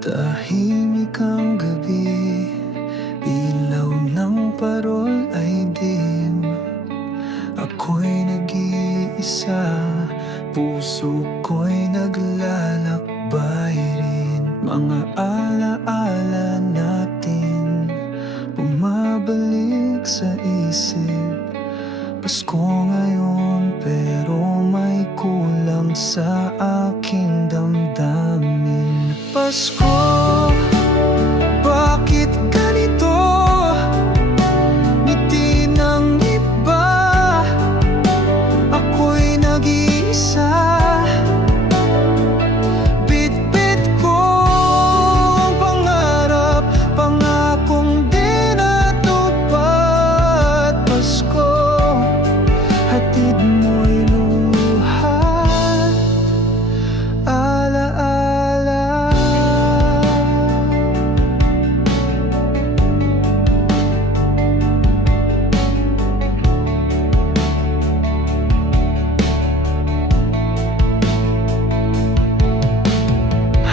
Tahimik ang gabi, ilaw ng parol ay dim. Ako'y nag-iisa, puso ko'y naglalakbay rin. Mga alaala natin bumabalik sa isip. Pasko ngayon pero may kulang sa aking damdamin. Pasko, bakit ganito? Ngiti ng iba, ako'y nag-iisa. Bitbit ko ang pangarap, pangakong di natupad. Pasko, hatid mo'y luha, alaala.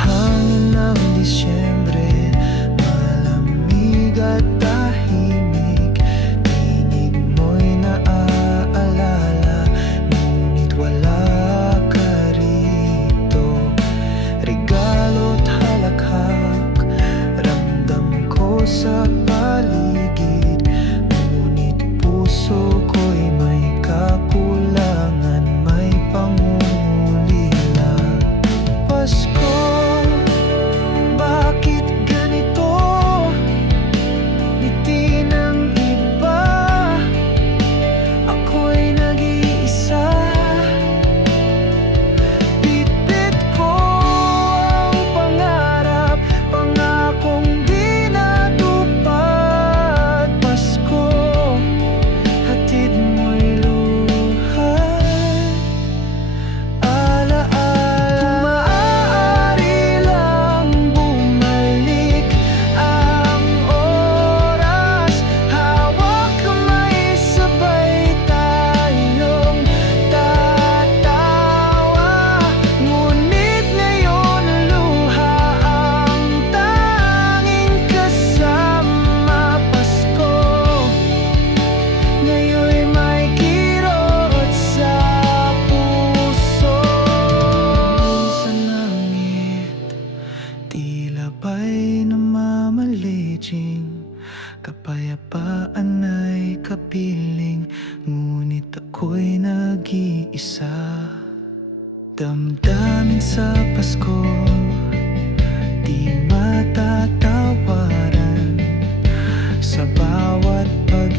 Hangin ng Disyembre, malamig at tahimik. Tinig mo'y naaalala, ngunit wala ka rito. Regalo't halakhak, ramdam ko sa paligid. Ngunit puso ko'y may kakulangan, may pangungulila. Pasko, bakit ganito? Ngiti ng iba, ako'y nag-iisa. Bitbit ko ang pangarap, pangakong di natupad. Pasko, hatid mo'y luhat, alaala. Maaari lang bumalik ang oras, hawak kamay, sabay tayong tatawa. Ngunit ngayon luha ang tanging kasama. Pasko, ngayon'y may kirot sa puso. Sa langit, tila ba'y namamalijing, kapayapaan ay kapiling. Ngunit ako'y nag-iisa. Damdamin sa Pasko, di matatawaran. Sa bawat pag